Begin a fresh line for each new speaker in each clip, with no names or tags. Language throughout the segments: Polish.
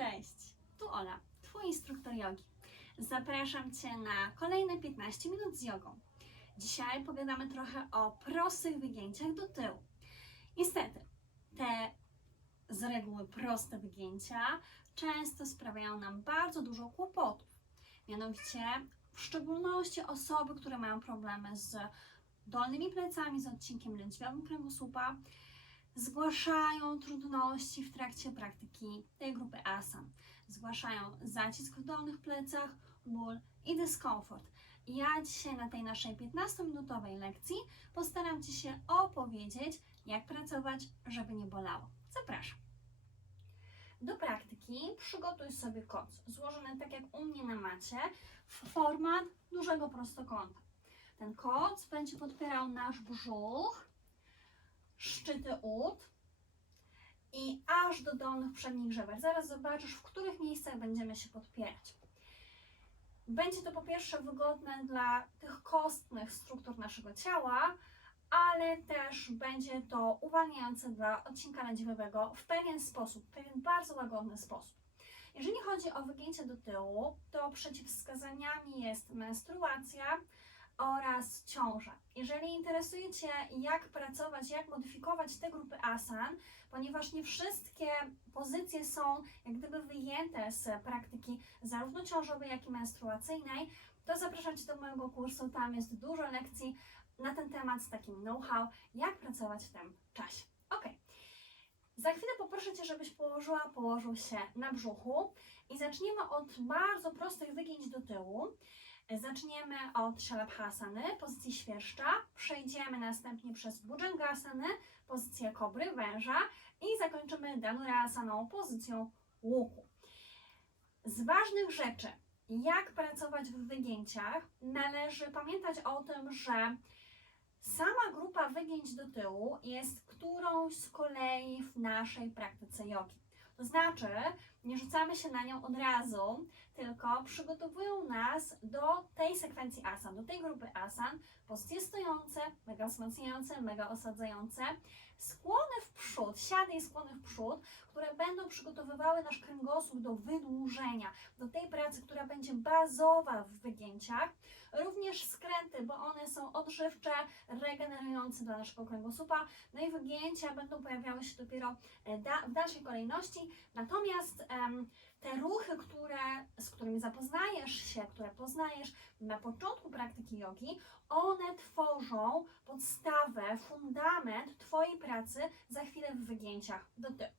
Cześć, tu Ola, Twój instruktor jogi. Zapraszam Cię na kolejne 15 minut z jogą. Dzisiaj pogadamy trochę o prostych wygięciach do tyłu. Niestety, te z reguły proste wygięcia często sprawiają nam bardzo dużo kłopotów. Mianowicie, w szczególności osoby, które mają problemy z dolnymi plecami, z odcinkiem lędźwiowym kręgosłupa, zgłaszają trudności w trakcie praktyki tej grupy asan. Zgłaszają zacisk w dolnych plecach, ból i dyskomfort. Ja dzisiaj na tej naszej 15-minutowej lekcji postaram Ci się opowiedzieć, jak pracować, żeby nie bolało. Zapraszam. Do praktyki przygotuj sobie koc, złożony tak jak u mnie na macie, w format dużego prostokąta. Ten koc będzie podpierał nasz brzuch, szczyty ud i aż do dolnych przednich żeber. Zaraz zobaczysz, w których miejscach będziemy się podpierać. Będzie to po pierwsze wygodne dla tych kostnych struktur naszego ciała, ale też będzie to uwalniające dla odcinka lędźwiowego w pewien sposób, w pewien bardzo łagodny sposób. Jeżeli chodzi o wygięcie do tyłu, to przeciwwskazaniami jest menstruacja, oraz ciąża. Jeżeli interesuje Cię, jak pracować, jak modyfikować te grupy asan, ponieważ nie wszystkie pozycje są jak gdyby wyjęte z praktyki zarówno ciążowej, jak i menstruacyjnej, to zapraszam Cię do mojego kursu. Tam jest dużo lekcji na ten temat z takim know-how, jak pracować w tym czasie. Ok. Za chwilę poproszę Cię, żebyś położyła, położył się na brzuchu i zaczniemy od bardzo prostych wygięć do tyłu. Zaczniemy od Shalabhasany, pozycji świerszcza, przejdziemy następnie przez Bhujangasany, pozycję kobry, węża i zakończymy Dhanurasaną, pozycją łuku. Z ważnych rzeczy, jak pracować w wygięciach, należy pamiętać o tym, że sama grupa wygięć do tyłu jest którąś z kolei w naszej praktyce jogi. To znaczy, nie rzucamy się na nią od razu, tylko przygotowują nas do tej sekwencji asan, do tej grupy asan, pozycje stojące, mega wzmacniające, mega osadzające, skłony w przód, siady i skłony w przód, które będą przygotowywały nasz kręgosłup do wydłużenia, do tej pracy, która będzie bazowa w wygięciach. Również skręty, bo one są odżywcze, regenerujące dla naszego kręgosłupa. No i wygięcia będą pojawiały się dopiero e, w dalszej kolejności. Natomiast em, te ruchy, które, z którymi zapoznajesz się, które poznajesz na początku praktyki jogi, one tworzą podstawę, fundament Twojej pracy za chwilę w wygięciach do tyłu.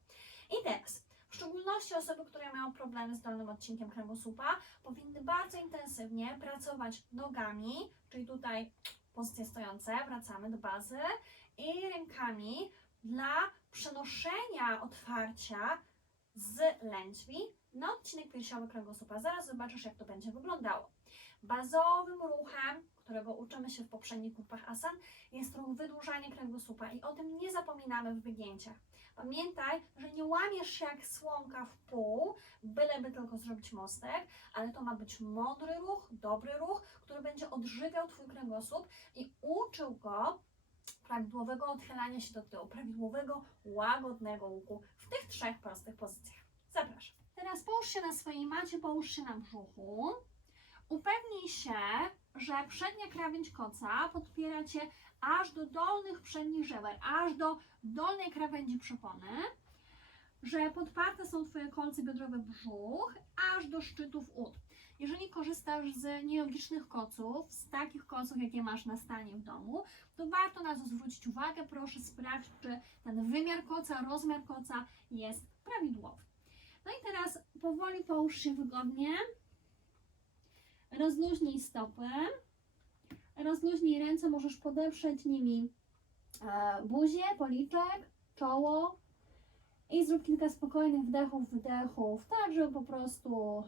I teraz, w szczególności osoby, które mają problemy z dolnym odcinkiem kręgosłupa, powinny bardzo intensywnie pracować nogami, czyli tutaj pozycje stojące, wracamy do bazy, i rękami dla przenoszenia otwarcia z lędźwi na odcinek piersiowy kręgosłupa. Zaraz zobaczysz, jak to będzie wyglądało. Bazowym ruchem, którego uczymy się w poprzednich grupach asan, jest ruch wydłużania kręgosłupa i o tym nie zapominamy w wygięciach. Pamiętaj, że nie łamiesz się jak słomka w pół, byleby tylko zrobić mostek, ale to ma być mądry ruch, dobry ruch, który będzie odżywiał Twój kręgosłup i uczył go prawidłowego odchylania się do tyłu, prawidłowego, łagodnego łuku w tych trzech prostych pozycjach. Zapraszam. Teraz połóż się na swojej macie, połóż się na brzuchu. Upewnij się, że przednia krawędź koca podpiera Cię aż do dolnych przednich żeber, aż do dolnej krawędzi przepony, że podparte są Twoje kolce biodrowe brzuch, aż do szczytów ud. Jeżeli korzystasz z niejogicznych koców, z takich koców, jakie masz na stanie w domu, to warto na to zwrócić uwagę. Proszę sprawdź, czy ten wymiar koca, rozmiar koca jest prawidłowy. No i teraz powoli połóż się wygodnie. Rozluźnij stopy. Rozluźnij ręce, możesz podeprzeć nimi e, buzię, policzek, czoło i zrób kilka spokojnych wdechów, wydechów, tak żeby po prostu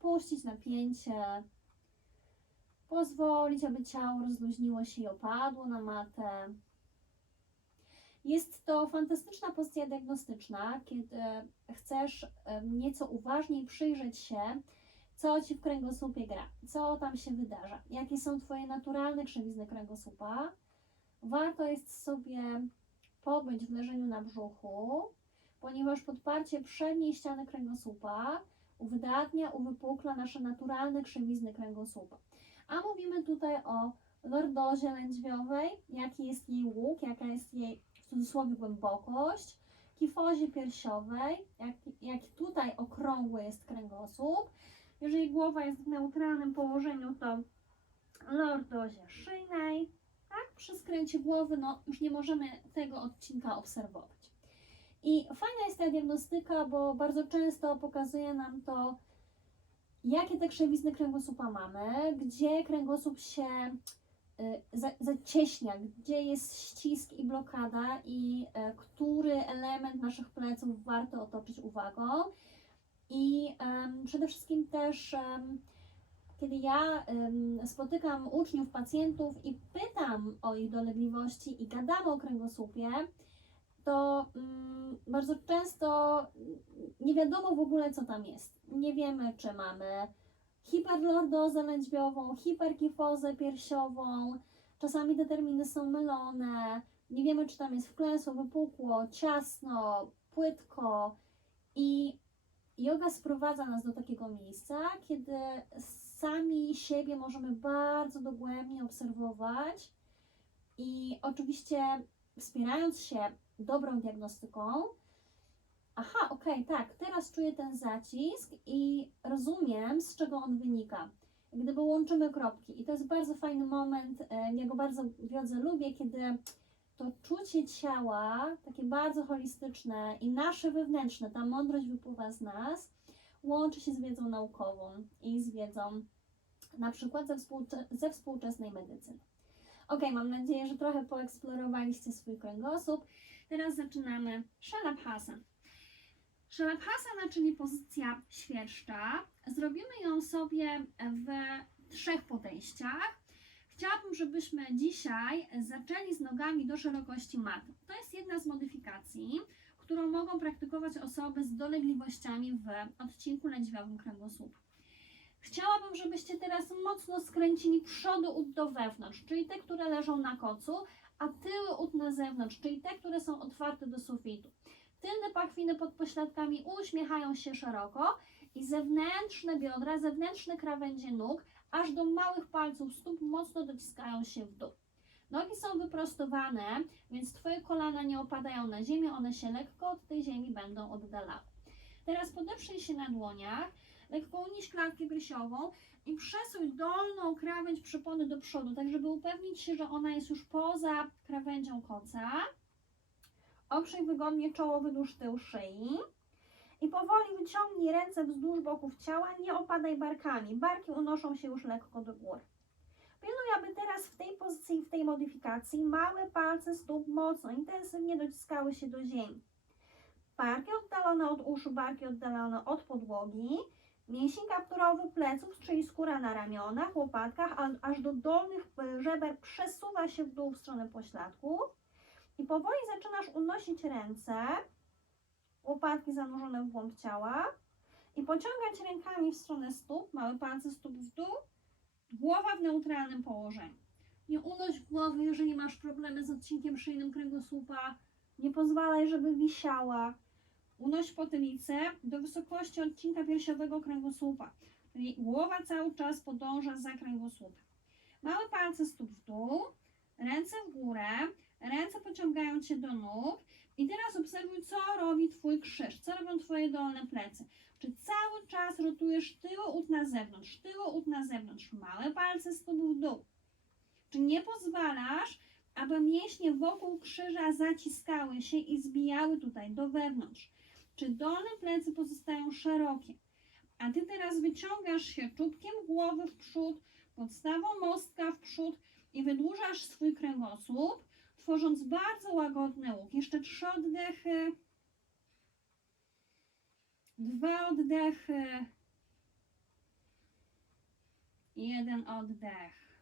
puścić napięcie, pozwolić, aby ciało rozluźniło się i opadło na matę. Jest to fantastyczna pozycja diagnostyczna, kiedy chcesz nieco uważniej przyjrzeć się, co Ci w kręgosłupie gra, co tam się wydarza, jakie są Twoje naturalne krzywizny kręgosłupa. Warto jest sobie pobyć w leżeniu na brzuchu, ponieważ podparcie przedniej ściany kręgosłupa uwydatnia, uwypukla nasze naturalne krzywizny kręgosłupa. A mówimy tutaj o lordozie lędźwiowej, jaki jest jej łuk, jaka jest jej w cudzysłowie głębokość, kifozie piersiowej, jak, jak tutaj okrągły jest kręgosłup. Jeżeli głowa jest w neutralnym położeniu, to lordozie szyjnej, tak? Przy skręcie głowy, no już nie możemy tego odcinka obserwować. I fajna jest ta diagnostyka, bo bardzo często pokazuje nam to, jakie te krzywizny kręgosłupa mamy, gdzie kręgosłup się y, za- zacieśnia, gdzie jest ścisk i blokada i e, który element naszych pleców warto otoczyć uwagą. I em, przede wszystkim też, em, kiedy ja em, spotykam uczniów, pacjentów i pytam o ich dolegliwości i gadamy o kręgosłupie, to mm, bardzo często nie wiadomo w ogóle, co tam jest. Nie wiemy, czy mamy hiperlordozę lędźwiową, hiperkifozę piersiową, czasami te terminy są mylone, nie wiemy, czy tam jest wklęsło, wypukło, ciasno, płytko i yoga sprowadza nas do takiego miejsca, kiedy sami siebie możemy bardzo dogłębnie obserwować i oczywiście wspierając się dobrą diagnostyką, aha, okej, tak, teraz czuję ten zacisk i rozumiem, z czego on wynika. Gdyby łączymy kropki. I to jest bardzo fajny moment, e, ja go bardzo w jodze lubię, kiedy to czucie ciała, takie bardzo holistyczne i nasze wewnętrzne, ta mądrość wypływa z nas, łączy się z wiedzą naukową i z wiedzą na przykład ze, ze współczesnej medycyny. Ok, mam nadzieję, że trochę poeksplorowaliście swój kręgosłup. Teraz zaczynamy Shalabhasana. Shalabhasana, czyli pozycja świerszcza. Zrobimy ją sobie w trzech podejściach. Chciałabym, żebyśmy dzisiaj zaczęli z nogami do szerokości maty. To jest jedna z modyfikacji, którą mogą praktykować osoby z dolegliwościami w odcinku lędźwiowym kręgosłupa. Chciałabym, żebyście teraz mocno skręcili przodu ud do wewnątrz, czyli te, które leżą na kocu, a tyły ud na zewnątrz, czyli te, które są otwarte do sufitu. Tylne pachwiny pod pośladkami uśmiechają się szeroko i zewnętrzne biodra, zewnętrzne krawędzie nóg, aż do małych palców stóp mocno dociskają się w dół. Nogi są wyprostowane, więc Twoje kolana nie opadają na ziemię, one się lekko od tej ziemi będą oddalały. Teraz podeprzyj się na dłoniach, lekko unieś klatkę piersiową i przesuń dolną krawędź przypony do przodu, tak żeby upewnić się, że ona jest już poza krawędzią koca. Oprzyj wygodnie czoło, wydłuż tył szyi. I powoli wyciągnij ręce wzdłuż boków ciała, nie opadaj barkami. Barki unoszą się już lekko do góry. Pilnuj, aby teraz w tej pozycji, w tej modyfikacji małe palce stóp mocno, intensywnie dociskały się do ziemi. Barki oddalone od uszu, barki oddalone od podłogi. Mięsień kapturowy pleców, czyli skóra na ramionach, łopatkach, aż do dolnych e, żeber przesuwa się w dół w stronę pośladków. I powoli zaczynasz unosić ręce, łopatki zanurzone w głąb ciała i pociągać rękami w stronę stóp, małe palce stóp w dół, głowa w neutralnym położeniu. Nie unoś głowy, jeżeli masz problemy z odcinkiem szyjnym kręgosłupa, nie pozwalaj, żeby wisiała. Unoś potylicę do wysokości odcinka piersiowego kręgosłupa, czyli głowa cały czas podąża za kręgosłupem. Małe palce stóp w dół, ręce w górę, ręce pociągają Cię do nóg i teraz obserwuj, co robi Twój krzyż, co robią Twoje dolne plecy. Czy cały czas rotujesz tyły ud na zewnątrz, tyły ud na zewnątrz, małe palce stóp w dół. Czy nie pozwalasz, aby mięśnie wokół krzyża zaciskały się i zbijały tutaj do wewnątrz? Czy dolne plecy pozostają szerokie? A Ty teraz wyciągasz się czubkiem głowy w przód, podstawą mostka w przód i wydłużasz swój kręgosłup, tworząc bardzo łagodny łuk. Jeszcze trzy oddechy, dwa oddechy, jeden oddech.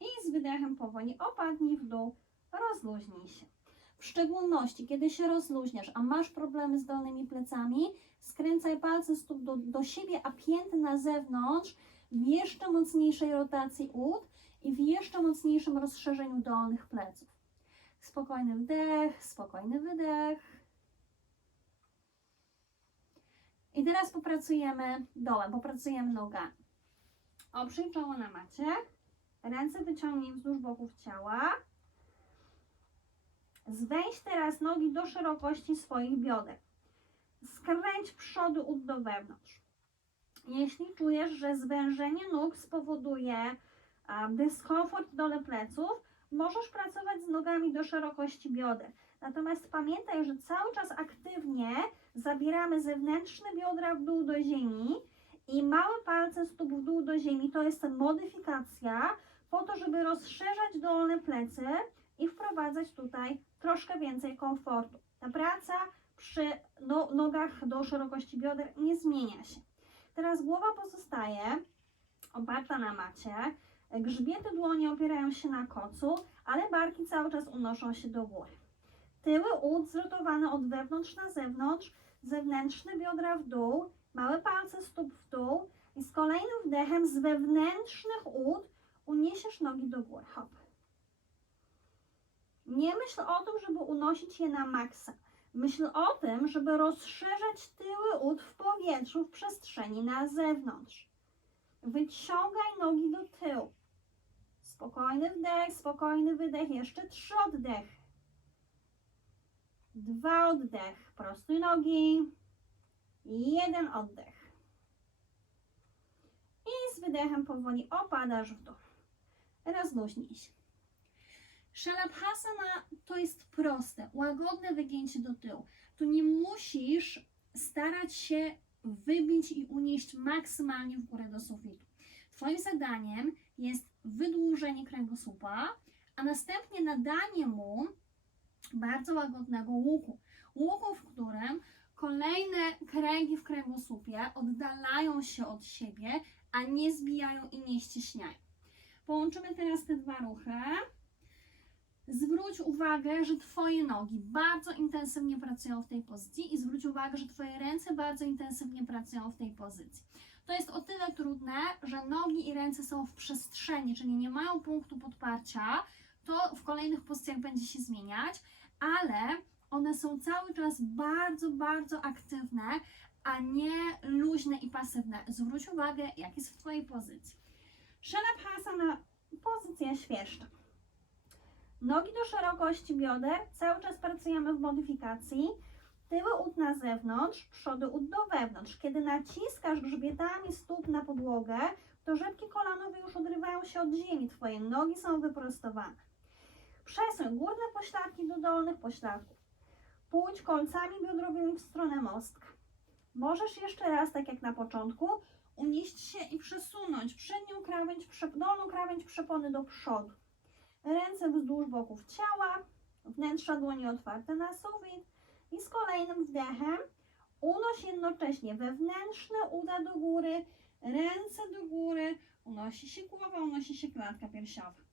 I z wydechem powoli opadnij w dół, rozluźnij się. W szczególności, kiedy się rozluźniasz, a masz problemy z dolnymi plecami, skręcaj palce stóp do, do siebie, a pięty na zewnątrz w jeszcze mocniejszej rotacji ud i w jeszcze mocniejszym rozszerzeniu dolnych pleców. Spokojny wdech, spokojny wydech. I teraz popracujemy dołem, popracujemy nogami. Oprzyj czoło na macie, ręce wyciągnij wzdłuż boków ciała, Zwejdź teraz nogi do szerokości swoich bioder. Skręć przodu ud do wewnątrz. Jeśli czujesz, że zwężenie nóg spowoduje dyskomfort w dole pleców, możesz pracować z nogami do szerokości bioder. Natomiast pamiętaj, że cały czas aktywnie zabieramy zewnętrzne biodra w dół do ziemi i małe palce stóp w dół do ziemi. To jest modyfikacja po to, żeby rozszerzać dolne plecy i wprowadzać tutaj troszkę więcej komfortu. Ta praca przy no, nogach do szerokości bioder nie zmienia się. Teraz głowa pozostaje oparta na macie, grzbiety dłoni opierają się na kocu, ale barki cały czas unoszą się do góry. Tyły ud zrotowane od wewnątrz na zewnątrz, zewnętrzne biodra w dół, małe palce stóp w dół i z kolejnym wdechem z wewnętrznych ud uniesiesz nogi do góry. Hop. Nie myśl o tym, żeby unosić je na maksa. Myśl o tym, żeby rozszerzać tyły ud w powietrzu, w przestrzeni na zewnątrz. Wyciągaj nogi do tyłu. Spokojny wdech, spokojny wydech, jeszcze trzy oddechy. Dwa oddech, prostuj nogi. Jeden oddech. I z wydechem powoli opadasz w dół. Rozluźnij się. Shalabhasana to jest proste, łagodne wygięcie do tyłu. Tu nie musisz starać się wybić i unieść maksymalnie w górę do sufitu. Twoim zadaniem jest wydłużenie kręgosłupa, a następnie nadanie mu bardzo łagodnego łuku. Łuku, w którym kolejne kręgi w kręgosłupie oddalają się od siebie, a nie zbijają i nie ściśniają. Połączymy teraz te dwa ruchy. Zwróć uwagę, że Twoje nogi bardzo intensywnie pracują w tej pozycji i zwróć uwagę, że Twoje ręce bardzo intensywnie pracują w tej pozycji. To jest o tyle trudne, że nogi i ręce są w przestrzeni, czyli nie mają punktu podparcia. To w kolejnych pozycjach będzie się zmieniać, ale one są cały czas bardzo, bardzo aktywne, a nie luźne i pasywne. Zwróć uwagę, jak jest w Twojej pozycji. Shalabhasana, pozycja świerszcza. Nogi do szerokości bioder, cały czas pracujemy w modyfikacji. Tyły ud na zewnątrz, przody ud do wewnątrz. Kiedy naciskasz grzbietami stóp na podłogę, to rzepki kolanowe już odrywają się od ziemi. Twoje nogi są wyprostowane. Przesuń górne pośladki do dolnych pośladków. Pójdź kolcami biodrowymi w stronę mostka. Możesz jeszcze raz, tak jak na początku, unieść się i przesunąć przednią krawędź, dolną krawędź przepony do przodu. Ręce wzdłuż boków ciała, wnętrza dłoni otwarte na sufit i z kolejnym wdechem unoś jednocześnie wewnętrzne uda do góry, ręce do góry, unosi się głowa, unosi się klatka piersiowa.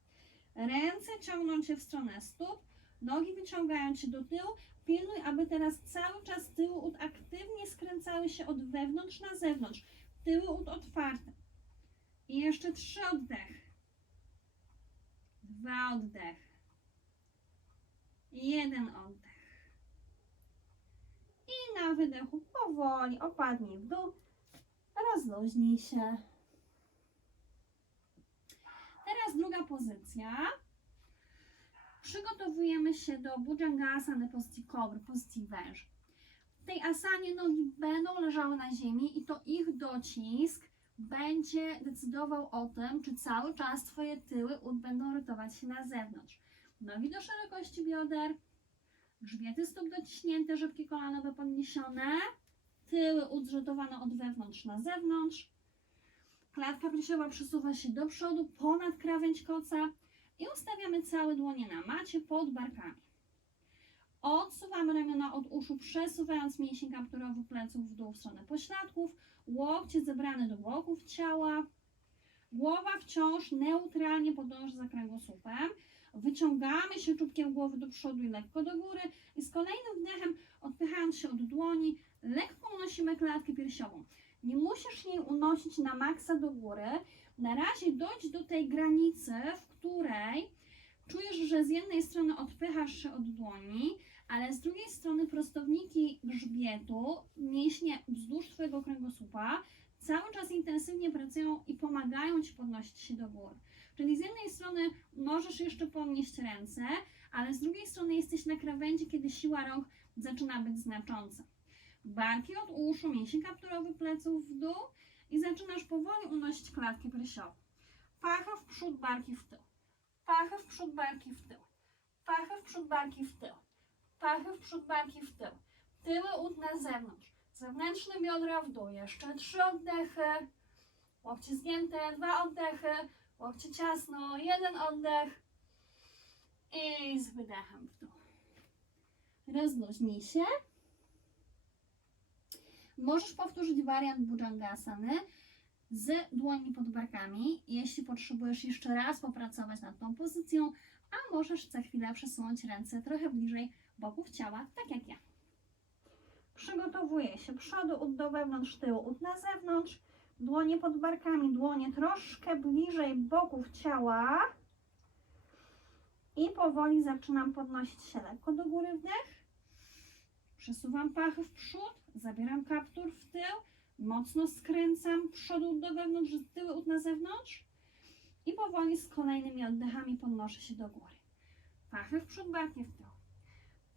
Ręce ciągną Cię w stronę stóp, nogi wyciągają Cię do tyłu. Pilnuj, aby teraz cały czas tyły ud aktywnie skręcały się od wewnątrz na zewnątrz. Tyły ud otwarte. I jeszcze trzy oddechy. Dwa oddechy. Jeden oddech. I na wydechu powoli opadnij w dół. Rozluźnij się. Teraz druga pozycja. Przygotowujemy się do Bhujangasany, pozycji kobry, pozycji węża. W tej asanie nogi będą leżały na ziemi i to ich docisk będzie decydował o tym, czy cały czas Twoje tyły będą rotować się na zewnątrz. Nogi do szerokości bioder, grzbiety stóp dociśnięte, rzepki kolanowe podniesione, tyły ud zrotowane od wewnątrz na zewnątrz. Klatka piersiowa przesuwa się do przodu ponad krawędź koca i ustawiamy całe dłonie na macie pod barkami. Odsuwamy ramiona od uszu, przesuwając mięsień kapturowy pleców w dół w stronę pośladków, łokcie zebrane do boków ciała, głowa wciąż neutralnie podąża za kręgosłupem, wyciągamy się czubkiem głowy do przodu i lekko do góry. I z kolejnym wdechem, odpychając się od dłoni, lekko unosimy klatkę piersiową. Nie musisz jej unosić na maksa do góry, na razie dojdź do tej granicy, w której czujesz, że z jednej strony odpychasz się od dłoni, ale z drugiej strony prostowniki grzbietu, mięśnie wzdłuż Twojego kręgosłupa cały czas intensywnie pracują i pomagają Ci podnosić się do góry. Czyli z jednej strony możesz jeszcze podnieść ręce, ale z drugiej strony jesteś na krawędzi, kiedy siła rąk zaczyna być znacząca. Barki od uszu, mięsień kapturowy pleców w dół i zaczynasz powoli unosić klatkę piersiową. Pachy w przód, barki w tył. Pachy w przód, barki w tył. Pachy w przód, barki w tył. Pachy w przód, barki w tył. Tyły ud na zewnątrz. Zewnętrzne biodra w dół. Jeszcze trzy oddechy. Łokcie zgięte, dwa oddechy. Łokcie ciasno, jeden oddech. I z wydechem w dół. Rozluźnij się. Możesz powtórzyć wariant Bhujangasany z dłońmi pod barkami, jeśli potrzebujesz jeszcze raz popracować nad tą pozycją, a możesz za chwilę przesunąć ręce trochę bliżej boków ciała, tak jak ja. Przygotowuję się przodu, ud do wewnątrz, tyłu, ud na zewnątrz, dłonie pod barkami, dłonie troszkę bliżej boków ciała i powoli zaczynam podnosić się lekko do góry wdech. Przesuwam pachy w przód, zabieram kaptur w tył, mocno skręcam przodu do wewnątrz, tyły ud na zewnątrz i powoli z kolejnymi oddechami podnoszę się do góry. Pachy w przód, barki w tył.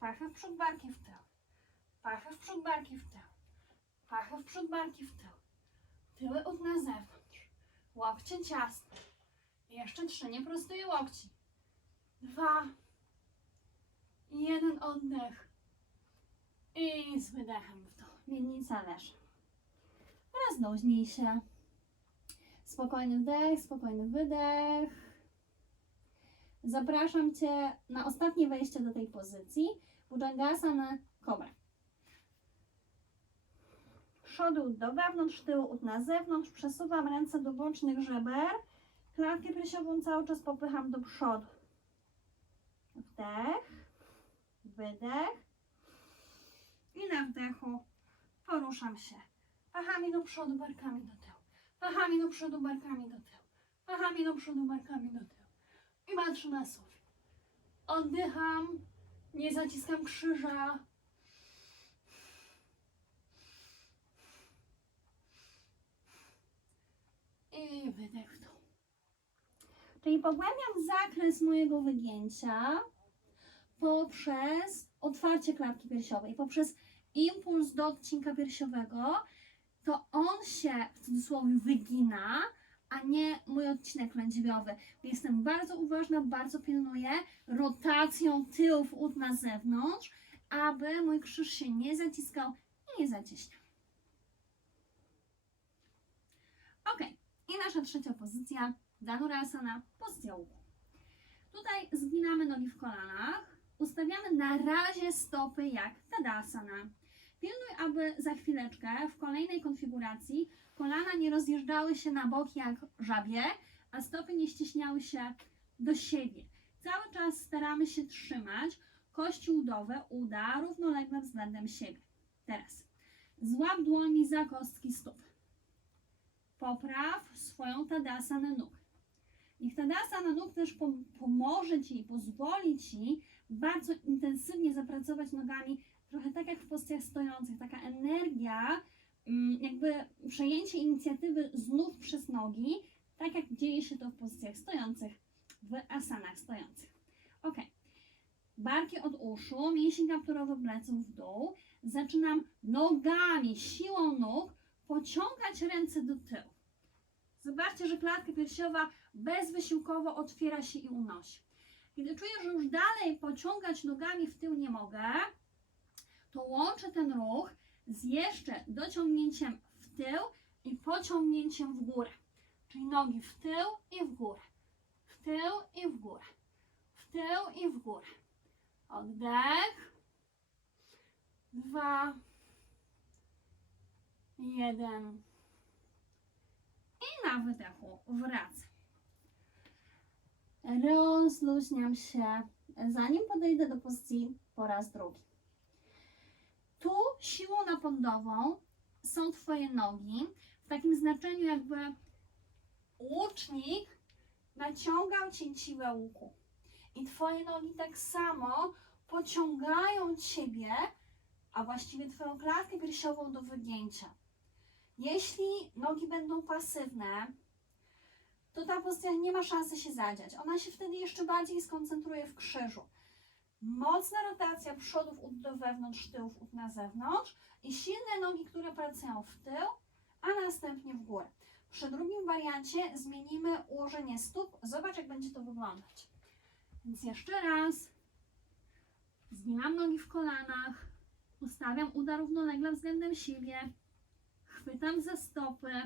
Pachy w przód, barki w tył. Pachy w przód, barki w tył. Pachy w przód, barki w tył. Tyły ud na zewnątrz. Łokcie ciasno. Jeszcze trzy, nie prostuję łokci. Dwa. Jeden oddech. I z wydechem w dół. Miednica leży. Rozluźnij się. Spokojny wdech, spokojny wydech. Zapraszam Cię na ostatnie wejście do tej pozycji. Bhujangasana Cobra. Przodu do wewnątrz, tyłu na zewnątrz. Przesuwam ręce do bocznych żeber. Klatkę piersiową cały czas popycham do przodu. Wdech, wydech. I na wdechu poruszam się pachami do przodu, barkami do tyłu. Pachami do przodu, barkami do tyłu. Pachami do przodu, barkami do tyłu. I patrzę na sufit. Oddycham, nie zaciskam krzyża. I wydech w dół. Czyli pogłębiam zakres mojego wygięcia poprzez otwarcie klatki piersiowej, poprzez impuls do odcinka piersiowego, to on się w cudzysłowie wygina, a nie mój odcinek lędźwiowy. Jestem bardzo uważna, bardzo pilnuję rotacją tyłów ud na zewnątrz, aby mój krzyż się nie zaciskał i nie zacieśniał. Ok, i nasza trzecia pozycja, Dhanurasana, pozycja łuku. Tutaj zginamy nogi w kolanach, ustawiamy na razie stopy jak Tadasana. Pilnuj, aby za chwileczkę w kolejnej konfiguracji kolana nie rozjeżdżały się na boki jak żabie, a stopy nie ściśniały się do siebie. Cały czas staramy się trzymać kości udowe, uda równolegle względem siebie. Teraz złap dłońmi za kostki stóp. Popraw swoją tadasanę nóg. Niech tadasana nóg też pom- pomoże Ci i pozwoli Ci bardzo intensywnie zapracować nogami trochę tak jak w pozycjach stojących, taka energia, mm, jakby przejęcie inicjatywy znów przez nogi, tak jak dzieje się to w pozycjach stojących, w asanach stojących. Ok. Barki od uszu, mięsień kapturowy pleców w dół. Zaczynam nogami, siłą nóg pociągać ręce do tyłu. Zobaczcie, że klatka piersiowa bezwysiłkowo otwiera się i unosi. Kiedy czuję, że już dalej pociągać nogami w tył nie mogę, to łączę ten ruch z jeszcze dociągnięciem w tył i pociągnięciem w górę. Czyli nogi w tył i w górę. W tył i w górę. W tył i w górę. Oddech. Dwa. Jeden. I na wydechu wracam. Rozluźniam się, zanim podejdę do pozycji po raz drugi. Tu siłą napędową są Twoje nogi, w takim znaczeniu jakby łucznik naciągał cięciwe łuku. I Twoje nogi tak samo pociągają Ciebie, a właściwie Twoją klatkę piersiową do wygięcia. Jeśli nogi będą pasywne, to ta pozycja nie ma szansy się zadziać. Ona się wtedy jeszcze bardziej skoncentruje w krzyżu. Mocna rotacja przodów ud do wewnątrz, tyłów ud na zewnątrz i silne nogi, które pracują w tył, a następnie w górę. Przy drugim wariancie zmienimy ułożenie stóp. Zobacz, jak będzie to wyglądać. Więc jeszcze raz. Zginam nogi w kolanach. Ustawiam uda równolegle względem siebie. Chwytam za stopy.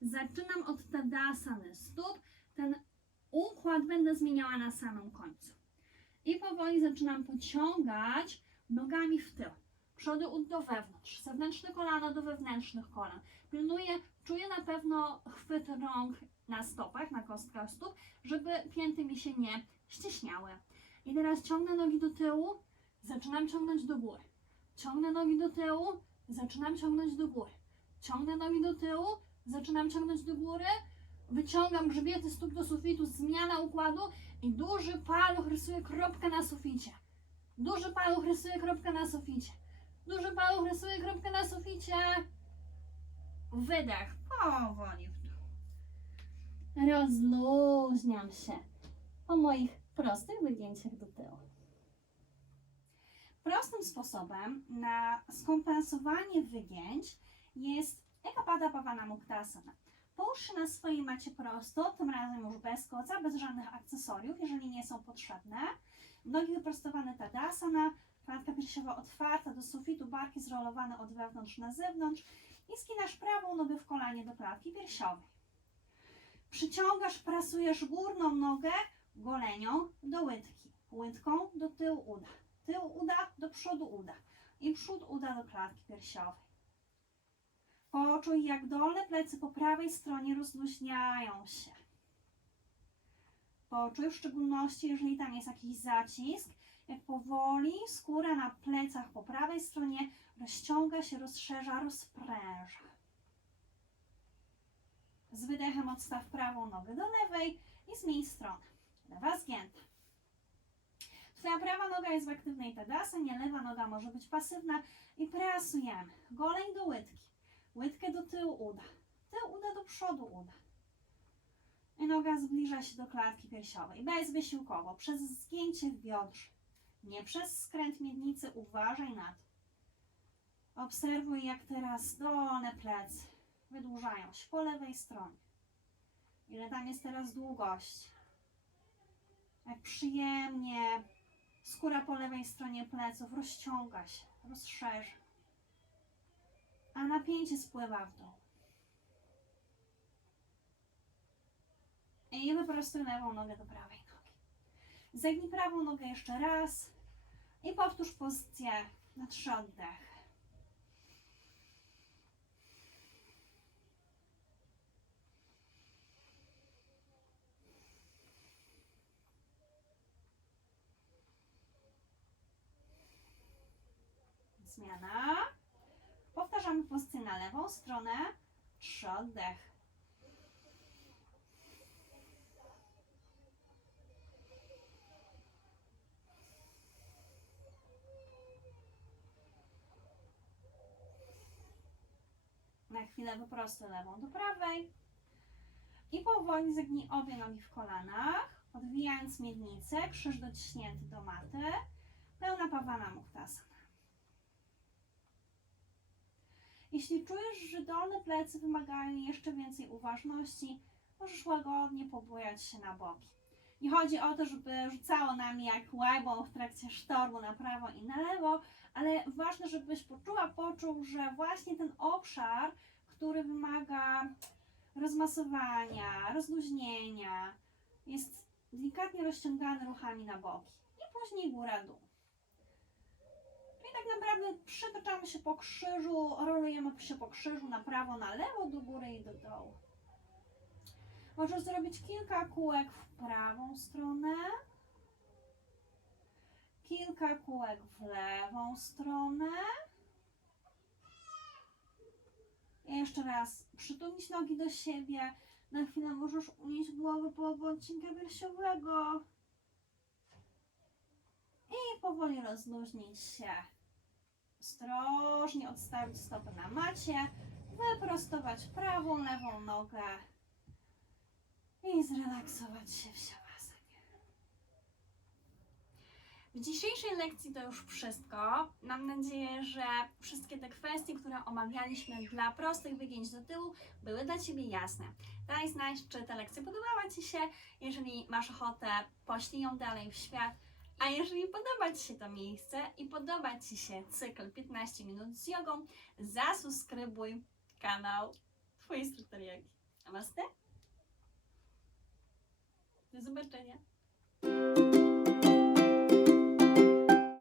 Zaczynam od tadasany stóp. Ten układ będę zmieniała na samym końcu. I powoli zaczynam pociągać nogami w tył. Przody do wewnątrz, zewnętrzne kolana do wewnętrznych kolan. Pilnuję, czuję na pewno chwyt rąk na stopach, na kostkach stóp, żeby pięty mi się nie ścieśniały. I teraz ciągnę nogi do tyłu, zaczynam ciągnąć do góry. Ciągnę nogi do tyłu, zaczynam ciągnąć do góry. Ciągnę nogi do tyłu, zaczynam ciągnąć do góry. Wyciągam grzbiety stóp do sufitu, zmiana układu i duży paluch rysuje kropkę na suficie. Duży paluch rysuje kropkę na suficie. Duży paluch rysuje kropkę na suficie. Wydech. Powoli w dół. Rozluźniam się po moich prostych wygięciach do tyłu. Prostym sposobem na skompensowanie wygięć jest Ekapada Bhavana Muktasana. Połóż się na swojej macie prosto, tym razem już bez koca, bez żadnych akcesoriów, jeżeli nie są potrzebne. Nogi wyprostowane Tadasana, klatka piersiowa otwarta do sufitu, barki zrolowane od wewnątrz na zewnątrz i skinasz prawą nogę w kolanie do klatki piersiowej. Przyciągasz, prasujesz górną nogę golenią do łydki, łydką do tyłu uda, tył uda do przodu uda i przód uda do klatki piersiowej. Poczuj, jak dolne plecy po prawej stronie rozluźniają się. Poczuj w szczególności, jeżeli tam jest jakiś zacisk, jak powoli skóra na plecach po prawej stronie rozciąga się, rozszerza, rozpręża. Z wydechem odstaw prawą nogę do lewej i zmień stronę. Lewa zgięta. Twoja prawa noga jest w aktywnej tadasanie, lewa noga może być pasywna i prasujemy. Goleń do łydki. Łydkę do tyłu uda. Tył uda do przodu uda. I noga zbliża się do klatki piersiowej. Bezwysiłkowo, przez zgięcie w biodrze. Nie przez skręt miednicy, uważaj na to. Obserwuj, jak teraz dolne plecy wydłużają się po lewej stronie. Ile tam jest teraz długości. Jak przyjemnie skóra po lewej stronie pleców rozciąga się, rozszerza. A napięcie spływa w dół. I wyprostuj lewą nogę do prawej nogi. Zegnij prawą nogę jeszcze raz i powtórz pozycję na trzy oddechy. Zmiana. Pozycję na lewą stronę. Trzy oddechy. Na chwilę wyprostuj lewą do prawej. I powoli zegnij obie nogi w kolanach, odwijając miednicę, krzyż dociśnięty do maty. Pełna pawana muktasana. Jeśli czujesz, że dolne plecy wymagają jeszcze więcej uważności, możesz łagodnie pobujać się na boki. Nie chodzi o to, żeby rzucało nami jak łajbą w trakcie sztormu na prawo i na lewo, ale ważne, żebyś poczuła, poczuł, że właśnie ten obszar, który wymaga rozmasowania, rozluźnienia, jest delikatnie rozciągany ruchami na boki. I później góra-dół. Tak naprawdę przetaczamy się po krzyżu, rolujemy się po krzyżu na prawo, na lewo, do góry i do dołu. Możesz zrobić kilka kółek w prawą stronę, kilka kółek w lewą stronę. I jeszcze raz przytulić nogi do siebie. Na chwilę możesz unieść głowę po odcinka piersiowego. I powoli rozluźnić się. Ostrożnie odstawić stopy na macie, wyprostować prawą, lewą nogę i zrelaksować się w siałasanie. W dzisiejszej lekcji to już wszystko. Mam nadzieję, że wszystkie te kwestie, które omawialiśmy dla prostych wygięć do tyłu, były dla Ciebie jasne. Daj znać, czy ta lekcja podobała Ci się. Jeżeli masz ochotę, poślij ją dalej w świat. A jeżeli podoba Ci się to miejsce i podoba Ci się cykl 15 minut z jogą, zasubskrybuj kanał Twój instruktor jogi. Namaste. Do zobaczenia.